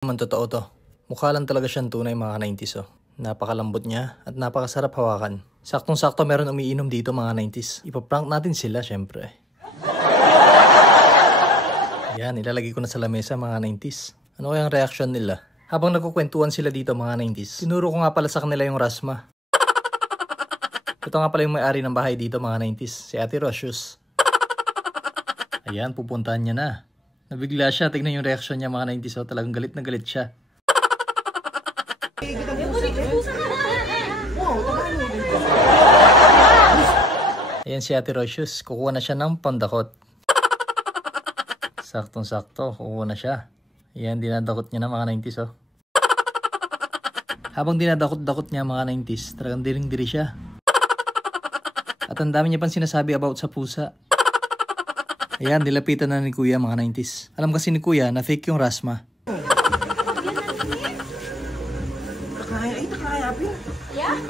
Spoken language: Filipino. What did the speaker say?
Naman totoo to. Mukha lang talaga siyang tunay mga 90s oh. Napakalambot niya at napakasarap hawakan. Saktong-sakto meron umiinom dito mga 90s. Ipaprank natin sila syempre. Yan, ilalagay ko na sa lamesa mga 90s. Ano kayang reaction nila? Habang nagkukwentuhan sila dito mga 90s, tinuro ko nga pala sa kanila yung rasma. Ito nga pala yung may-ari ng bahay dito mga 90s, si Ate Rosius. Ayan, pupuntahan niya na. Nabigla siya, tignan yung reaction niya mga 90s, oh, talagang galit na galit siya. Ayan si Ate Rosius, kukuha na siya ng pandakot. Saktong-sakto, kukuha na siya. Ayan, dinadakot niya na mga 90s oh. Habang dinadakot-dakot niya mga 90s, talagang diring-diri siya. At ang dami niya pang sinasabi about sa pusa. Ayan, nilapitan na ni Kuya mga 90s. Alam kasi ni Kuya na fake yung rasma. Nakayapin. Yeah.